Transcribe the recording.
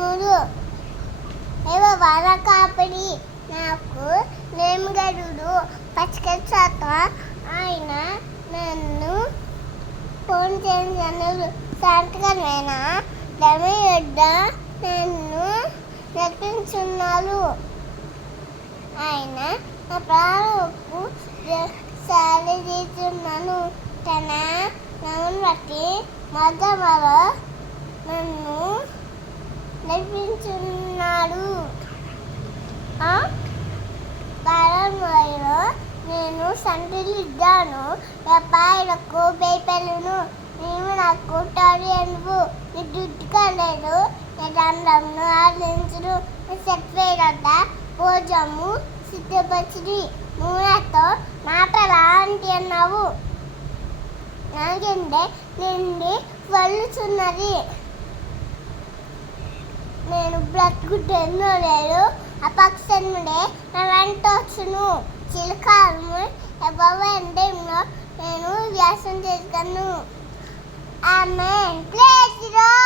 మూడు ఏవో వరకాపిడి నాకు నేమగడుడు పచ్చికచ్చాక ఆయన నన్ను ఫోన్ చేసిన సంతకమేనా డమి యొద్ద నన్ను నటించున్నారు. ఆయన నా ప్రాణకు సారి తీస్తున్నాను. తన నవ్వును బట్టి మధ్యమలో నన్ను నడిపించున్నాడు. ప్రారంభంలో నేను సంతులు ఇద్దాను వ్యాపారులకు పేపర్లను నీవు నాకు టారియన్వు నీ దుడ్డు కాలేదు నీ దండంను ఆడించుడు నీ సెట్వేరట భోజము సిద్ధపరిచి మూలతో మాటలాంటి అన్నావు. నాకెందే నిండి వల్లుచున్నది. నేను బ్రతుకుటెన్నో లేదు అపక్షణుడే నా వెంట వచ్చును. చిలకాలము ఎండేమో నేను వ్యాసం చేస్తాను. ఆమెన్. Praise the lord.